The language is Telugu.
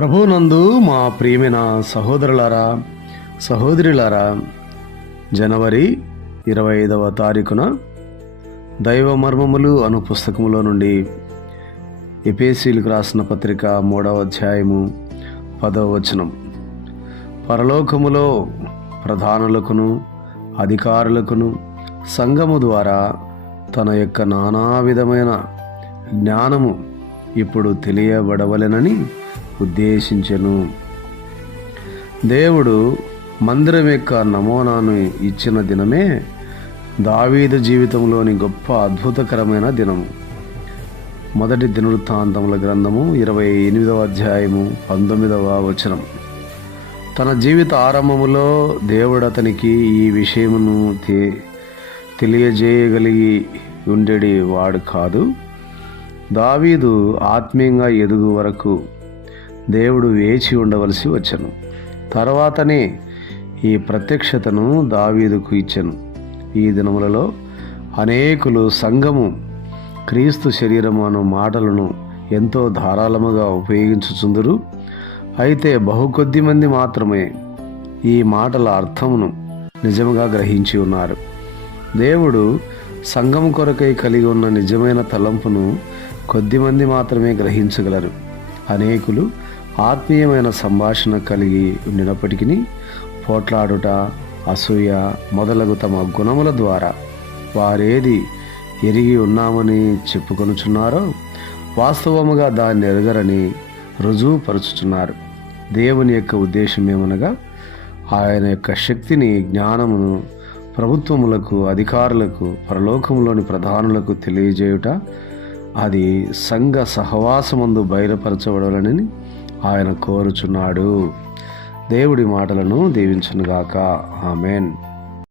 ప్రభునందు మా ప్రియమైన సహోదరులారా సహోదరులారా, జనవరి 25వ తారీఖున దైవ మర్మములు అను పుస్తకములో నుండి ఎఫెసీయులకు రాసిన పత్రిక 3వ అధ్యాయము 10వ వచనం. పరలోకములో ప్రధానులకును అధికారులకును సంఘము ద్వారా తన యొక్క నానా విధమైన జ్ఞానము ఇప్పుడు తెలియబడవలెనని ఉద్దేశించెను. దేవుడు మందిరం యొక్క నమూనాను ఇచ్చిన దినమే దావీదు జీవితంలోని గొప్ప అద్భుతకరమైన దినము. మొదటి దినవృత్తాంతముల గ్రంథము 28వ అధ్యాయము 19వ వచనం. తన జీవిత ఆరంభములో దేవుడు అతనికి ఈ విషయమును తెలియజేయగలిగి ఉండేది వాడు కాదు. దావీదు ఆత్మీయంగా ఎదుగు వరకు దేవుడు వేచి ఉండవలసి వచ్చెను. తర్వాతనే ఈ ప్రత్యక్షతను దావీదుకు ఇచ్చెను. ఈ దినములలో అనేకులు సంఘము క్రీస్తు శరీరము అను మాటలను ఎంతో ధారాళముగా ఉపయోగించుచుందురు. అయితే బహుకొద్ది మంది మాత్రమే ఈ మాటల అర్థమును నిజముగా గ్రహించి ఉన్నారు. దేవుడు సంఘం కొరకై కలిగి ఉన్న నిజమైన తలంపును కొద్దిమంది మాత్రమే గ్రహించగలరు. అనేకులు ఆత్మీయమైన సంభాషణ కలిగి ఉండినప్పటికీ పోట్లాడుట, అసూయ మొదలగు తమ గుణముల ద్వారా వారేది ఎరిగి ఉన్నామని చెప్పుకొనుచున్నారో వాస్తవముగా దాన్ని ఎరగరని రుజువుపరుచుచున్నారు. దేవుని యొక్క ఉద్దేశం ఏమనగా ఆయన యొక్క శక్తిని, జ్ఞానమును ప్రభుత్వములకు, అధికారులకు, పరలోకములోని ప్రధానులకు తెలియజేయుట, అది సంఘ సహవాసమందు బయలుపరచబడాలని ఆయన కోరుచున్నాడు. దేవుడి మాటలను దీవించునుగాక. ఆమేన్.